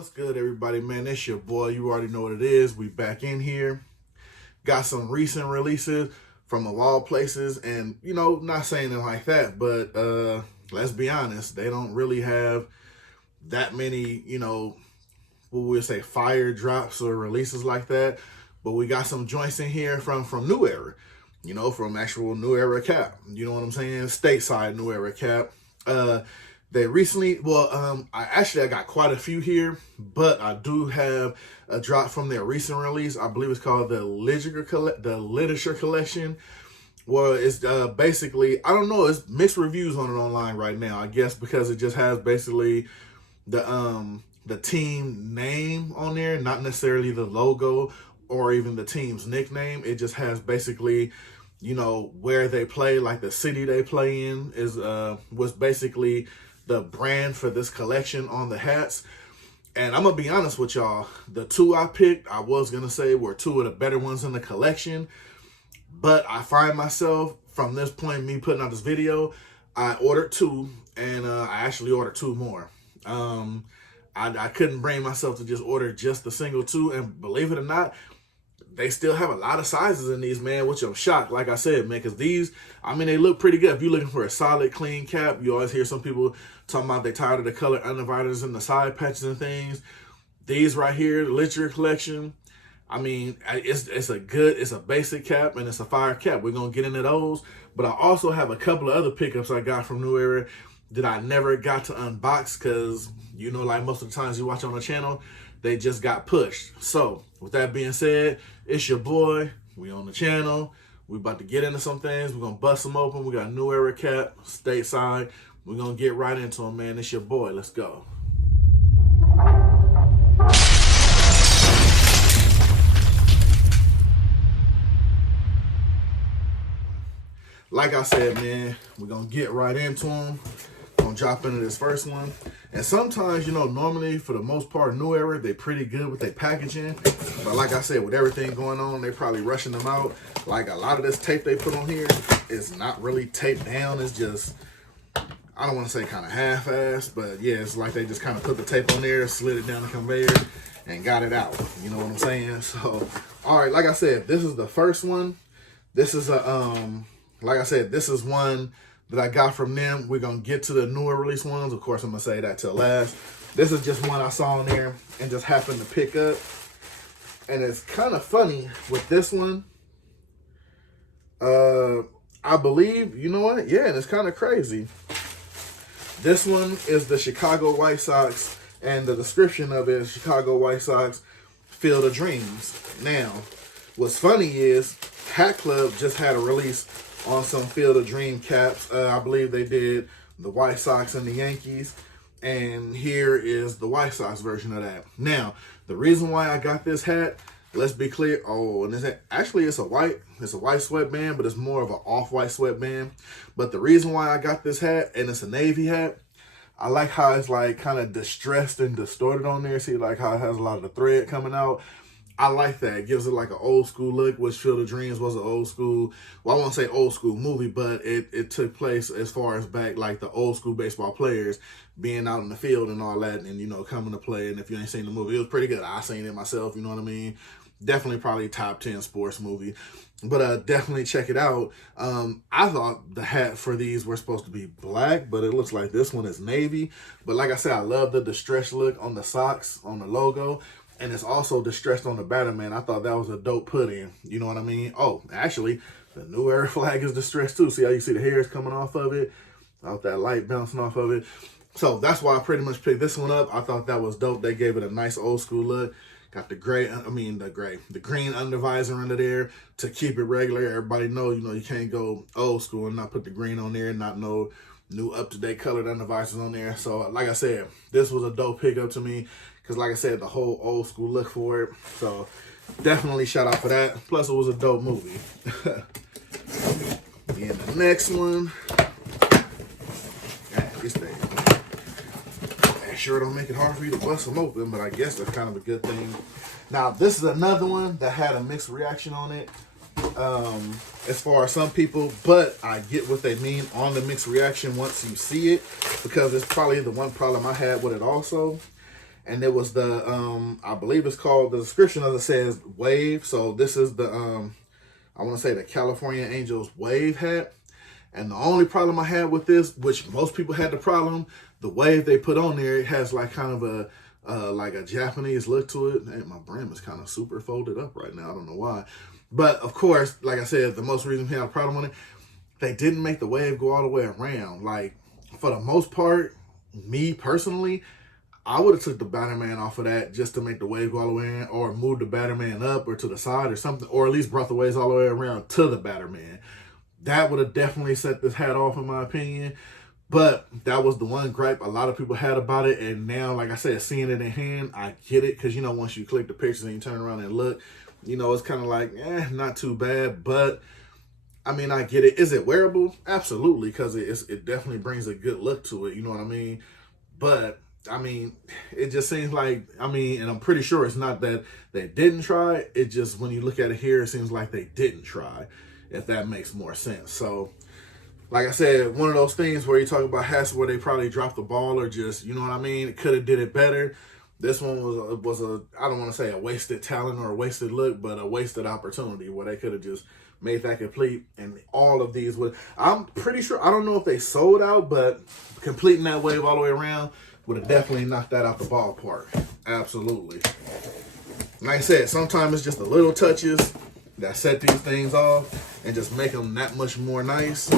What's good, everybody, man? It's your boy. You already know what it is. We back in here. Got some recent releases from of all places, and not saying it like that, but let's be honest, they don't really have that many, what we'll say, fire drops or releases like that. But we got some joints in here from New Era, from actual Neweracap. You know what I'm saying? Stateside Neweracap. They recently, I got quite a few here, but I do have a drop from their recent release. I believe it's called the Ligature Collection. Well, it's basically, I don't know, it's mixed reviews on it online right now. I guess because it just has basically the team name on there, not necessarily the logo or even the team's nickname. It just has basically, where they play, like the city they play in was basically the brand for this collection on the hats. And I'm gonna be honest with y'all, the two I picked, I was gonna say were two of the better ones in the collection, but I find myself from this point, me putting out this video, I ordered two, and I actually ordered two more. I couldn't bring myself to just order just the single two, and believe it or not, they still have a lot of sizes in these, man, which I'm shocked, like I said, man, because these, they look pretty good. If you're looking for a solid, clean cap, you always hear some people talking about they tired of the color undividers and the side patches and things. These right here, the Ligature Collection, it's a basic cap, and it's a fire cap. We're going to get into those, but I also have a couple of other pickups I got from New Era that I never got to unbox because, like most of the times you watch on the channel, they just got pushed. So, with that being said, it's your boy. We on the channel. We about to get into some things. We're going to bust them open. We got Neweracap, stateside. We're going to get right into them, man. It's your boy. Let's go. Like I said, man, we're going to get right into them. Gonna drop into this first one. And sometimes, normally for the most part, New Era, they pretty good with their packaging. But like I said, with everything going on, they probably rushing them out. Like a lot of this tape they put on here is not really taped down. It's just, I don't want to say kind of half-assed, but yeah, it's like they just kind of put the tape on there, slid it down the conveyor, and got it out. You know what I'm saying? So, all right, like I said, this is the first one. This is like I said, this is one that I got from them. We're going to get to the newer release ones. Of course, I'm going to say that till last. This is just one I saw on there and just happened to pick up. And it's kind of funny with this one. I believe, you know what? Yeah, and it's kind of crazy. This one is the Chicago White Sox, and the description of it is Chicago White Sox Field of Dreams. Now, what's funny is Hat Club just had a release on some Field of Dream caps. I believe they did the White Sox and the Yankees, and here is the White Sox version of that. Now, the reason why I got this hat, let's be clear. Oh, and it's a white sweatband, but it's more of an off-white sweatband. But the reason why I got this hat, and it's a navy hat, I like how it's like kind of distressed and distorted on there. See, like how it has a lot of the thread coming out. I like that. It gives it like an old school look, which Field of Dreams was an old school, well, I won't say old school movie, but it took place as far as back like the old school baseball players being out in the field and all that, and coming to play. And if you ain't seen the movie, it was pretty good. I seen it myself, you know what I mean? Definitely probably top 10 sports movie. But definitely check it out. I thought the hat for these were supposed to be black, but it looks like this one is navy. But like I said, I love the distressed look on the socks, on the logo. And it's also distressed on the batter, man. I thought that was a dope put-in. You know what I mean? Oh, actually, the New Era flag is distressed too. See how you see the hairs coming off of it? Out that light bouncing off of it. So that's why I pretty much picked this one up. I thought that was dope. They gave it a nice old school look. Got the green undervisor under there to keep it regular. Everybody know, you can't go old school and not put the green on there and not no new up-to-date colored undervisors on there. So like I said, this was a dope pickup to me. Because like I said, the whole old school look for it. So definitely shout out for that. Plus it was a dope movie. And the next one. This thing. Sure don't make it hard for you to bust them open, but I guess that's kind of a good thing. Now this is another one that had a mixed reaction on it. As far as some people, but I get what they mean on the mixed reaction once you see it, because it's probably the one problem I had with it also. and it was the I believe it's called, the description of it says wave. So this is the I want to say the California Angels wave hat. And the only problem I had with this, which most people had the problem, the wave they put on there, it has like kind of a like a Japanese look to it. And my brim is kind of super folded up right now. I don't know why. But of course, like I said, the most reason we had a problem on it, they didn't make the wave go all the way around. Like, for the most part, me personally, I would have took the Batterman off of that just to make the wave go all the way in, or moved the Batterman up or to the side or something, or at least brought the waves all the way around to the Batterman. That would have definitely set this hat off, in my opinion. But that was the one gripe a lot of people had about it. And now, like I said, seeing it in hand, I get it. Because, you know, once you click the pictures and you turn around and look, you know, it's kind of like, not too bad. But, I mean, I get it. Is it wearable? Absolutely. Because it definitely brings a good look to it. You know what I mean? But, I mean, it just seems like, I mean, and I'm pretty sure it's not that they didn't try. It just, when you look at it here, it seems like they didn't try. If that makes more sense. So, like I said, one of those things where you talk about hats where they probably dropped the ball or just, you know what I mean, it could have did it better. This one was a I don't want to say a wasted talent or a wasted look, but a wasted opportunity where they could have just made that complete. And all of these would, I'm pretty sure, I don't know if they sold out, but completing that wave all the way around would have definitely knocked that out the ballpark. Absolutely. Like I said, sometimes it's just the little touches that set these things off and just make them that much more nice.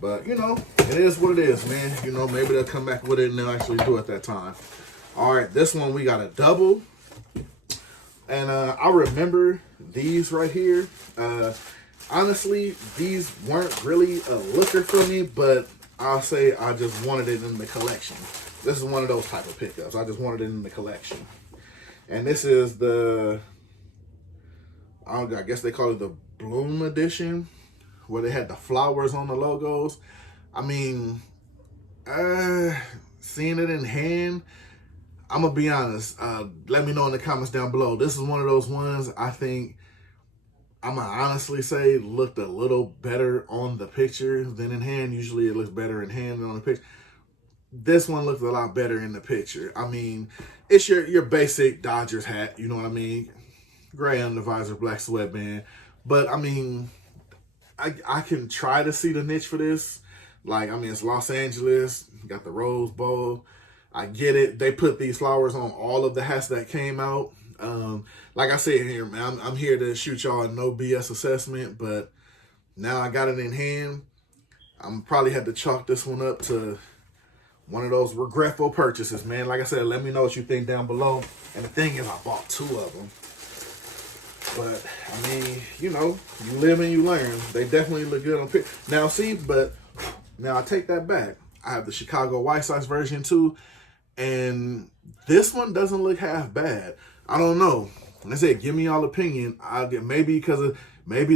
But, you know, it is what it is, man. You know, maybe they'll come back with it and they'll actually do it that time. All right, this one we got a double. And I remember these right here. Honestly, these weren't really a looker for me, but I'll say I just wanted it in the collection. This is one of those type of pickups. I just wanted it in the collection. And this is the, I guess they call it the Bloom edition, where they had the flowers on the logos. I mean, seeing it in hand, I'm going to be honest. Let me know in the comments down below. This is one of those ones I think I'm going to honestly say looked a little better on the picture than in hand. Usually it looks better in hand than on the picture. This one looked a lot better in the picture. I mean, it's your basic Dodgers hat, you know what I mean? Gray under visor, black sweatband. But, I mean, I can try to see the niche for this. Like, I mean, it's Los Angeles. Got the Rose Bowl. I get it. They put these flowers on all of the hats that came out. Like I said here, man, I'm here to shoot y'all a no BS assessment. But now I got it in hand. I'm probably had to chalk this one up to one of those regretful purchases, man. Like I said, let me know what you think down below. And the thing is, I bought 2 of them. But, I mean, you know, you live and you learn. They definitely look good on pic. Now, see, but now I take that back. I have the Chicago White Sox version too. And this one doesn't look half bad. I don't know. Like I said, give me y'all opinion. I'll get, maybe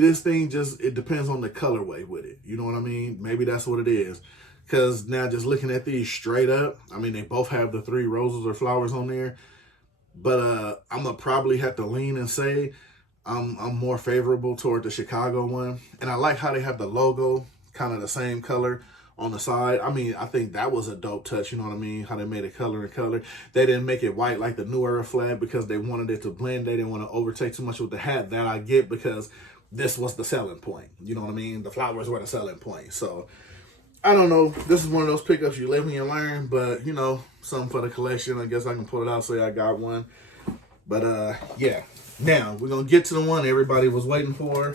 this thing just, it depends on the colorway with it. You know what I mean? Maybe that's what it is. Because now just looking at these straight up, I mean, they both have the 3 roses or flowers on there. But I'm going to probably have to lean and say I'm more favorable toward the Chicago one. And I like how they have the logo kind of the same color on the side. I mean, I think that was a dope touch, you know what I mean? How they made it color and color. They didn't make it white like the New Era flag because they wanted it to blend. They didn't want to overtake too much with the hat. That I get because this was the selling point. You know what I mean? The flowers were the selling point. So, I don't know. This is one of those pickups you live and you learn. But, you know, something for the collection. I guess I can pull it out, say I got one. But, yeah. Now, we're going to get to the one everybody was waiting for.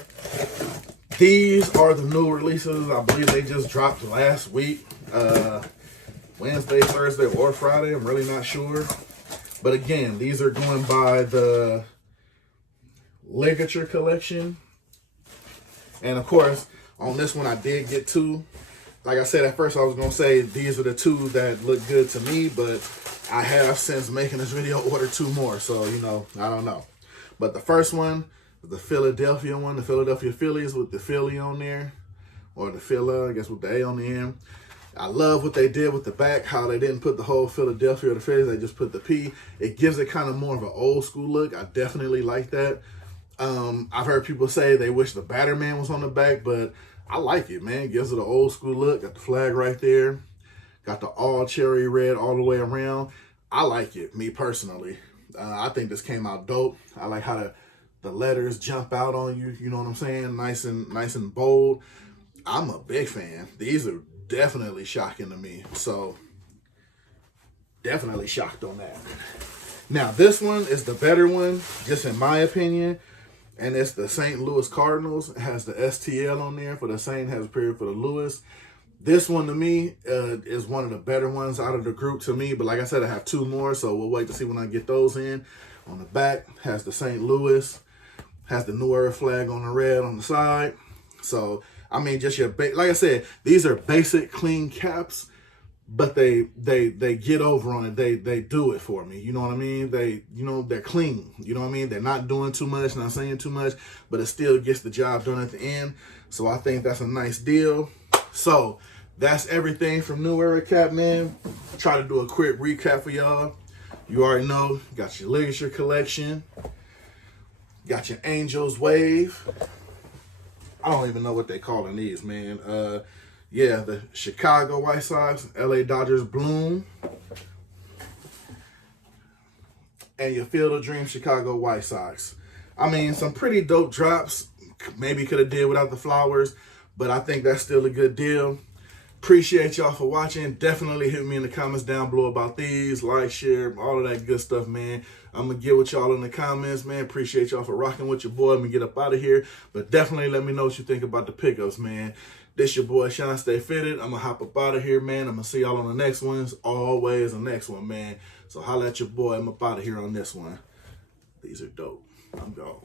These are the new releases. I believe they just dropped last week. Wednesday, Thursday, or Friday. I'm really not sure. But again, these are going by the Ligature collection. And of course, on this one, I did get 2. Like I said, at first I was going to say these are the 2 that look good to me. But I have, since making this video, ordered 2 more. So, you know, I don't know. But the first one, the Philadelphia one, the Philadelphia Phillies with the Philly on there, or the Phila, I guess with the A on the end. I love what they did with the back, how they didn't put the whole Philadelphia or the Phillies, they just put the P. It gives it kind of more of an old school look. I definitely like that. I've heard people say they wish the Batterman was on the back, but I like it, man. It gives it an old school look. Got the flag right there. Got the all cherry red all the way around. I like it, me personally. I think this came out dope. I like how the letters jump out on you. You know what I'm saying? Nice and bold. I'm a big fan. These are definitely shocking to me. So definitely shocked on that. Now this one is the better one, just in my opinion. And it's the St. Louis Cardinals. It has the STL on there for the Saint, has a period for the Louis. This one to me is one of the better ones out of the group to me. But like I said, I have two more, so we'll wait to see when I get those in. On the back has the St. Louis, has the New Era flag on the red on the side. So I mean, just your like I said, these are basic clean caps, but they get over on it. They do it for me. You know what I mean? They're clean. You know what I mean? They're not doing too much, not saying too much, but it still gets the job done at the end. So I think that's a nice deal. So that's everything from Neweracap, man. Try to do a quick recap for y'all. You already know, you got your ligature collection. Got your Angels Wave. I don't even know what they calling these, man. Yeah, the Chicago White Sox, LA Dodgers Bloom. And your Field of Dreams Chicago White Sox. I mean, some pretty dope drops. Maybe could have did without the flowers, but I think that's still a good deal. Appreciate y'all for watching. Definitely hit me in the comments down below about these. Like, share, all of that good stuff, man. I'm going to get with y'all in the comments, man. Appreciate y'all for rocking with your boy. I'm going to get up out of here. But definitely let me know what you think about the pickups, man. This your boy, Shawn.Stay.Fitted. I'm going to hop up out of here, man. I'm going to see y'all on the next ones. Always the next one, man. So holla at your boy. I'm up out of here on this one. These are dope. I'm gone.